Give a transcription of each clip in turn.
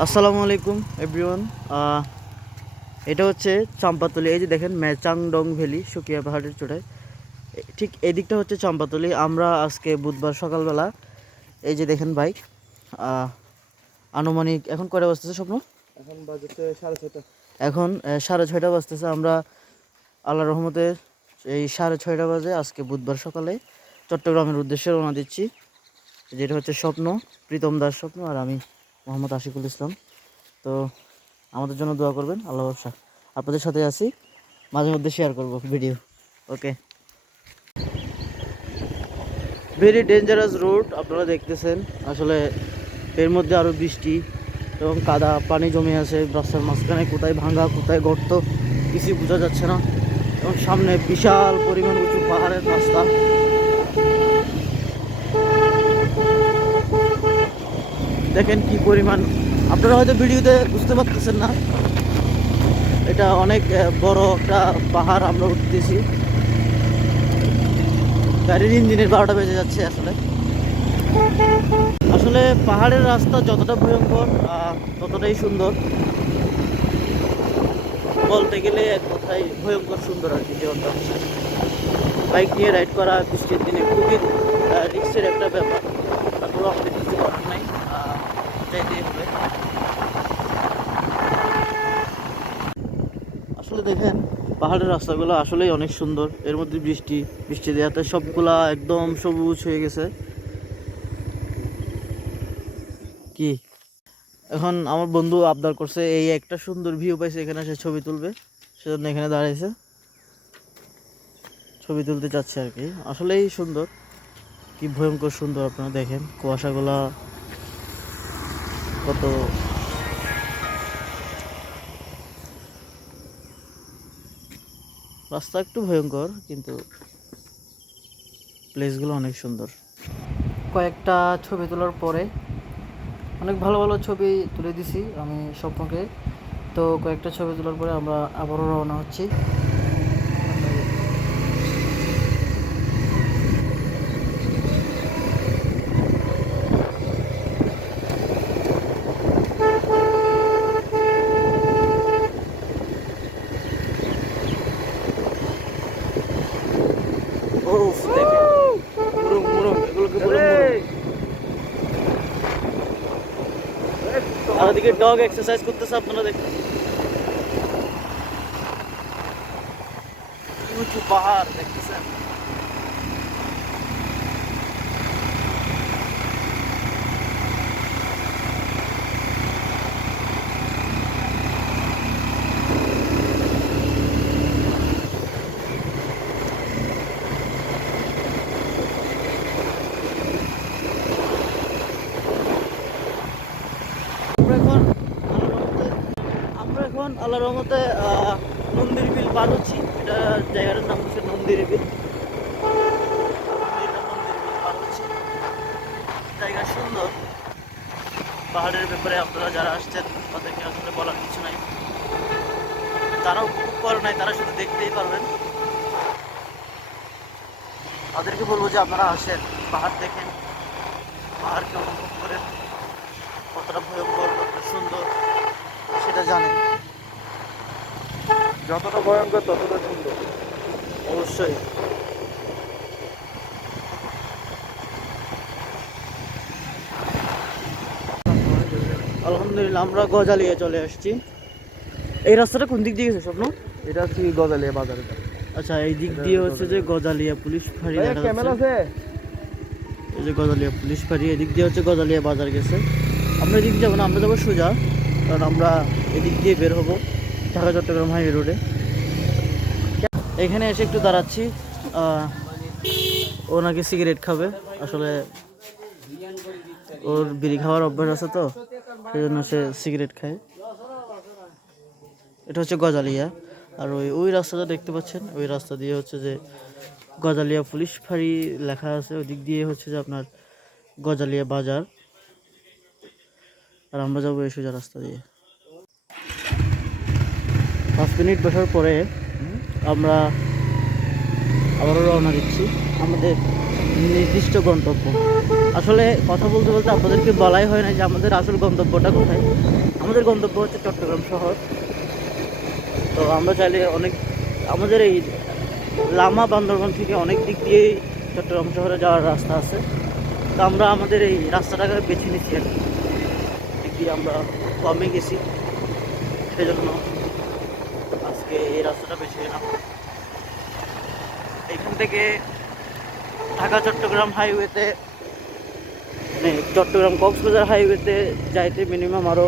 আসসালামু আলাইকুম এভরিওয়ান। এটা হচ্ছে চাম্পাতলি। এই যে দেখেন ম্যাচাংডং ভ্যালি, সুকিয়া পাহাড়ের চূড়ায় ঠিক এই দিকটা হচ্ছে চাম্পাতলি। আমরা আজকে বুধবার সকালবেলা এই যে দেখেন বাইক আনুমানিক এখন কয়টা বাজতেছে স্বপ্ন? এখন বাজেতে 6:30। এখন 6:30 বাজতেছে। আমরা আল্লাহ রহমতে এই 6:30 বাজে আজকে বুধবার সকালে চট্টগ্রামের উদ্দেশ্যে রওনা দিচ্ছি। যেটা হচ্ছে স্বপ্ন, প্রীতম দাস স্বপ্ন, আর আমি মোহাম্মদ আশিকুল ইসলাম। তো আমাদের জন্য দোয়া করবেন, আল্লাহ ভরসা। আপনাদের সাথে আছি, মাঝে মধ্যে শেয়ার করব ভিডিও। ওকে। ভেরি ডেঞ্জারাস রোড আপনারা দেখতেছেন। আসলে এর মধ্যে আরও বৃষ্টি এবং কাদা পানি জমে আছে রাস্তার মাঝখানে, কোথায় ভাঙা কোথায় গর্ত কিছু বোঝা যাচ্ছে না। এবং সামনে বিশাল পরিমাণ উঁচু পাহাড়ের রাস্তা। দেখেন কি পরিমাণ, আপনারা হয়তো ভিডিওতে বুঝতে পারতেছেন না, এটা অনেক বড় একটা পাহাড় আমরা উঠতেছি। গাড়ির ইঞ্জিনের 12টা বেজে যাচ্ছে। আসলে পাহাড়ের রাস্তা যতটা ভয়ঙ্কর ততটাই সুন্দর। বলতে গেলে এক কথায় ভয়ঙ্কর সুন্দর আর কি। জীবনটা বাইক নিয়ে রাইড করা বৃষ্টির দিনে খুবই রিস্কের একটা ব্যাপার। তারপরেও আমাদের কিছু করার নাই, যাইতেই হবে। আসলে দেখেন পাহাড়ের রাস্তাগুলো আসলেই অনেক সুন্দর। এর মধ্যে বৃষ্টি দেওয়াতে সবগুলা একদম সবুজ হয়ে গেছে। কি এখন আমার বন্ধু আবদার করছে, এই একটা সুন্দর ভিউ পাইছে, এখানে সে ছবি তুলবে, সেজন্য এখানে দাঁড়াইছে, ছবি তুলতে চাচ্ছে আর কি। আসলেই সুন্দর, কি ভয়ঙ্কর সুন্দর। আপনারা দেখেন কুয়াশাগুলা কত, রাস্তা একটু ভয়ঙ্কর কিন্তু প্লেসগুলো অনেক সুন্দর। কয়েকটা ছবি তোলার পরে অনেক ভালো ভালো ছবি তুলে দিছি আমি স্বপ্নকে। তো কয়েকটা ছবি তোলার পরে আমরা আবারও রওনা হচ্ছি। আর ওদিকে ডগ এক্সারসাইজ করতেছে, আপনারা দেখুন। উঁচু পাহাড় দেখতেছেন। আমরা এখন আল্লাহর রহমতে নন্দীর বিল পার হচ্ছি। এটা জায়গাটার নাম হচ্ছে নন্দীর বিল। জায়গা সুন্দর। পাহাড়ের ব্যাপারে আপনারা যারা আসছেন তাদেরকে আসলে বলার কিছু নাই, তারা উপভোগ করে নাই, তারা শুধু দেখতেই পারবেন। তাদেরকে বলবো যে আপনারা আসেন, পাহাড় দেখেন, পাহাড়কে অনুভব করেন, কতটা ভয়ঙ্কর কতটা সুন্দর সেটা জানেন। যতটা ভয়ঙ্কর ততটা সুন্দর। অবশ্যই। আলহামদুলিল্লাহ আমরা গজালিয়া চলে আসছি। এই রাস্তাটা কোন দিক দিয়ে গেছে স্বপ্ন? এটা হচ্ছে গজালিয়া বাজারে। আচ্ছা, এই দিক দিয়ে হচ্ছে যে গজালিয়া পুলিশ ফাঁড়ি দেখা যাচ্ছে। এই যে গজালিয়া পুলিশ ফাঁড়ি, এদিক দিয়ে হচ্ছে গজালিয়া বাজার গেছে। আমরা এদিক যাবো না, আমরা যাবো সোজা, কারণ আমরা এদিক দিয়ে বের হবো ঢাকা চট্টগ্রাম হাইওয়ে রোডে। এখানে এসে একটু দাঁড়াচ্ছি। ও নাকি সিগারেট খাবে। আসলে ওর বিড়ি খাওয়ার অভ্যাস আছে, তো সেই জন্য সে সিগারেট খায়। এটা হচ্ছে গজালিয়া। আর ওই রাস্তাটা দেখতে পাচ্ছেন, ওই রাস্তা দিয়ে হচ্ছে যে গজালিয়া পুলিশ ফাঁড়ি লেখা আছে। ওই দিক দিয়ে হচ্ছে যে আপনার গজালিয়া বাজার। আর আমরা যাবো এই সোজা রাস্তা দিয়ে। 5 মিনিট বসার পরে আমরা আবারও রওনা দিচ্ছি আমাদের নির্দিষ্ট গন্তব্য। আসলে কথা বলতে বলতে আপনাদেরকে বলাই হয় না যে আমাদের আসল গন্তব্যটা কোথায়। আমাদের গন্তব্য হচ্ছে চট্টগ্রাম শহর। তো আমরা চাইলে অনেক আমাদের এই লামা বান্দরবান থেকে অনেক দিক দিয়েই চট্টগ্রাম শহরে যাওয়ার রাস্তা আছে। তো আমরা আমাদের এই রাস্তাটাকে বেছে নিচ্ছি আর কি। দিক দিয়ে আমরা কমে গেছি, সেজন্য আজকে এই রাস্তাটা বেছে নিলাম। এখান থেকে ঢাকা চট্টগ্রাম হাইওয়েতে মানে চট্টগ্রাম কক্সবাজার হাইওয়েতে যাইতে মিনিমাম আরও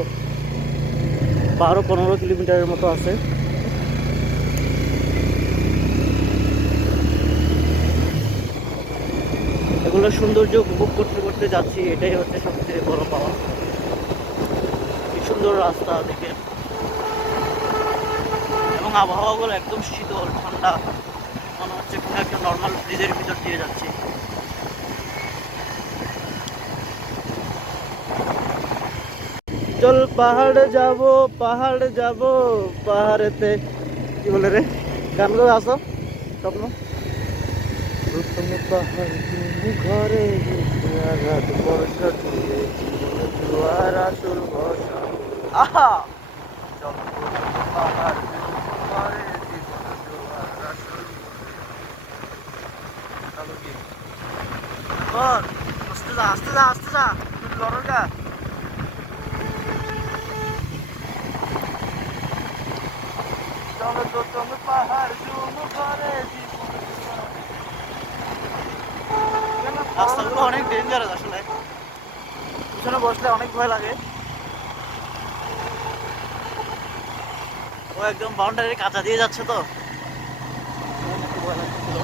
12-15 কিলোমিটারের মতো আছে। এগুলো সৌন্দর্য উপভোগ করতে করতে যাচ্ছি, এটাই হচ্ছে সবচেয়ে বড় পাওয়া। কি সুন্দর রাস্তা দেখে, এবং আবহাওয়াগুলো একদম শীতল ঠান্ডা, মনে হচ্ছে কোনো একটা নর্মাল ব্রিজের ভিতর দিয়ে যাচ্ছি। চল পাহাড়ে যাব, পাহাড়ে যাব, পাহাড়েতে কি বলে রে গানগুলো আসো স্বপ্ন। প্রথম পাহাড় তুমি ঘরে রাত বর্ষা জুড়ে জীবন জুয়ার আসল বর্ষা। আহা চল প্রথম পাহাড় তুমি ঘরে জীবন জুয়ার আসল চলো কি বল, আস্তে যা আস্তে যা আস্তে যা, তুমি লড়কা। চলো প্রথম পাহাড় তুমি ঘরে জীবন রাস্তাগুলো অনেক ডেঞ্জারাস আসলে, পিছনে বসলে অনেক ভয় লাগে। ও একদম বাউন্ডারির কাঁচা দিয়ে যাচ্ছে তো একটু ভয় লাগছিল।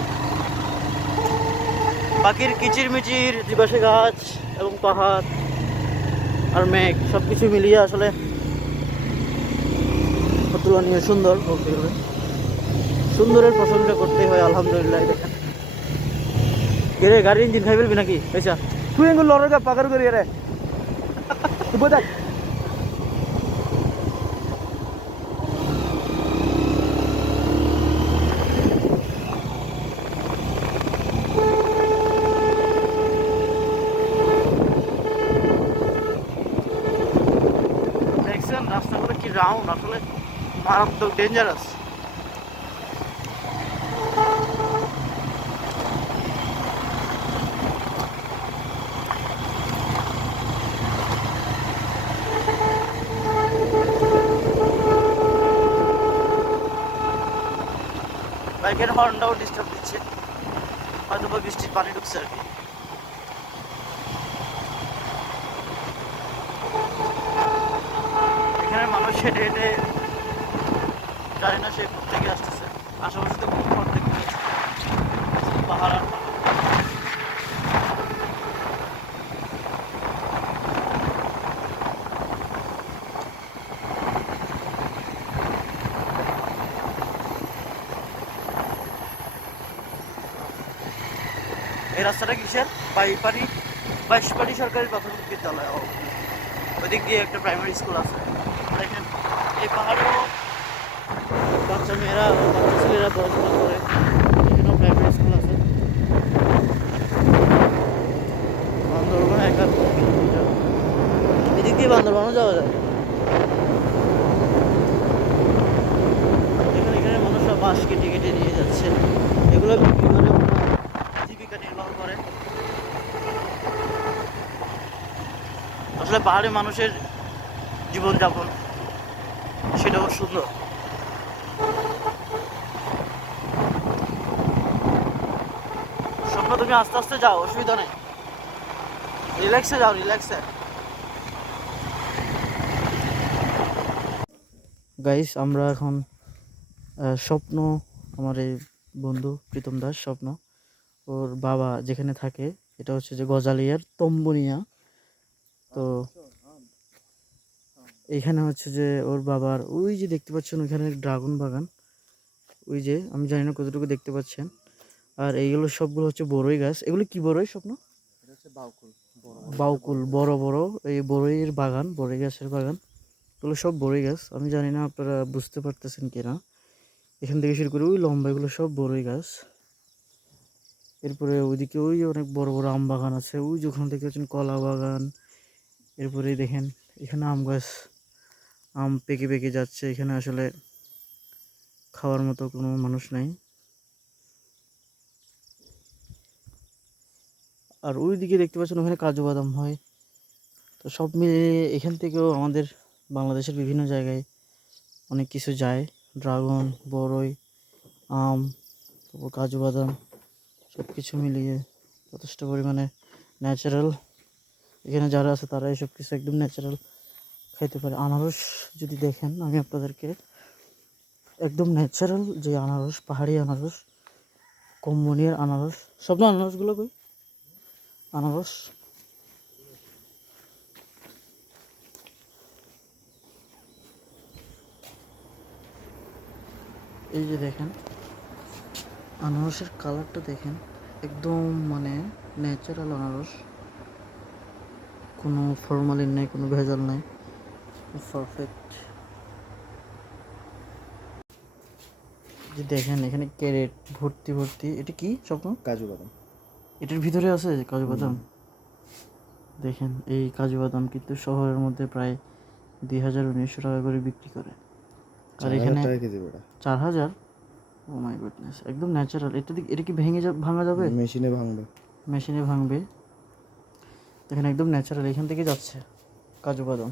পাখির কিচির মিচির, দুপাশে গাছ এবং পাহাড় আর মেঘ সবকিছু মিলিয়ে আসলে অতুলনীয় সুন্দর বলতে গেলে। সুন্দরের প্রশংসা করতে হয় আলহামদুলিল্লাহ। দেখেন গেরে গাড়ির ইঞ্জিন খাই ফেলবি নাকি পয়সা। তুই এগুলো লড়কা পাকার করি রে তুই বোঝা। দেখছেন রাস্তাগুলো কি রাউন্ড, আসলে মারাত্মক ডেঞ্জারাস। বাইকের হর্নটাও ডিস্টার্ব দিচ্ছে, হয়তো বা বৃষ্টির পানি ঢুকছে আর কি। এখানে মানুষ হেঁটে হেঁটে জানি না সে থেকে আসতেছে। আশেপাশে তো খুব ঘর দেখতে পাচ্ছি, পাহাড় আর পাহাড়। এই রাস্তাটা কিসের? বাইশপাড়ি সরকারি প্রাথমিক বিদ্যালয়। ওইদিক দিয়ে একটা প্রাইমারি স্কুল আছে। দেখেন এই পাহাড়েও বাচ্চা মেয়েরা বাচ্চা ছেলেরা পড়াশোনা করে, এখানেও প্রাইমারি স্কুল আছে। বান্দরবান 71 কিলোমিটার, এদিক দিয়ে বান্দরবানও যাওয়া যায়। এখানে এখানে মানুষরা বাঁশ কেটে কেটে নিয়ে যাচ্ছে, এগুলো বিক্রি করে ওরা জীবিকা নির্বাহ করে। আসলে পাহাড়ি মানুষের জীবনযাপন সেটাও সুন্দর। স্বপ্ন তুমি আস্তে আস্তে যাও, অসুবিধা নেই, রিল্যাক্সে যাও, রিল্যাক্সে। গাইস আমরা এখন স্বপ্ন, আমার এই বন্ধু প্রীতম দাস স্বপ্ন, ওর বাবা যেখানে থাকে এটা হচ্ছে যে গজালিয়ার তম্বুনিয়া। তো এইখানে হচ্ছে যে ওর বাবার ওই যে দেখতে পাচ্ছেন ওইখানে ড্রাগন বাগান, ওই যে আমি জানি না কতটুকু দেখতে পাচ্ছেন। আর এইগুলো সবগুলো হচ্ছে বড়ই গাছ। এগুলো কি বড়ই স্বপ্ন? এটা হচ্ছে বাউকুল, বড় বাউকুল, বড় বড় এই বড়ইয়ের বাগান, বড়ই গাছের বাগান। এগুলো সব বড়ই গাছ, আমি জানি না আপনারা বুঝতে পারতেছেন কিনা। এখান থেকে শুরু করে ওই লম্বা এগুলো সব বড়ই গাছ। এরপরে ওইদিকে ওই যে অনেক বড় বড় আম বাগান আছে, ওই যে ওখানে দেখতে পাচ্ছেন কলা বাগান। এরপরে দেখেন এখানে আম গাছ, আম পেকে পেকে যাচ্ছে, এখানে আসলে খাওয়ার মতো কোনো মানুষ নাই। আর ওইদিকে দেখতে পাচ্ছেন ওখানে কাজু বাদাম হয়। তো সব মিলিয়ে এখান থেকেও আমাদের বাংলাদেশের বিভিন্ন জায়গায় অনেক কিছু যায়, ড্রাগন, বড়ই, আম, তারপর কাজু বাদাম, সব কিছু মিলিয়ে যথেষ্ট পরিমাণে ন্যাচারাল। এখানে যারা আছে তারা এসব কিছু একদম ন্যাচারাল খাইতে পারে। আনারস যদি দেখেন, আমি আপনাদেরকে একদম ন্যাচারাল যে আনারস, পাহাড়ি আনারস, কম্বোনিয়ার আনারস, সব না আনারসগুলো কই, আনারস এই যে দেখেন, আনারসের কালারটা দেখেন, একদম মানে ন্যাচারাল আনারস, কোনো ফরমালিন নেই, কোনো ভেজাল নাই, পারফেক্ট। যে দেখেন এখানে ক্যারেট ভর্তি ভর্তি, এটা কি স্বপ্ন? কাজু বাদাম। এটার ভিতরে আছে কাজু বাদাম। দেখেন এই কাজু বাদাম কিন্তু শহরের মধ্যে প্রায় 2,900 টাকা করে বিক্রি করে, আর এখানে 4,000 টাকা কেজি বেটা। 4,000। ও মাই গুডনেস, একদম ন্যাচারাল। এটা কি ভেঙে ভাঙা যাবে? মেশিনে ভাঙবে। মেশিনে ভাঙবে। দেখেন একদম ন্যাচারাল, এখান থেকে যাচ্ছে কাজু বাদাম।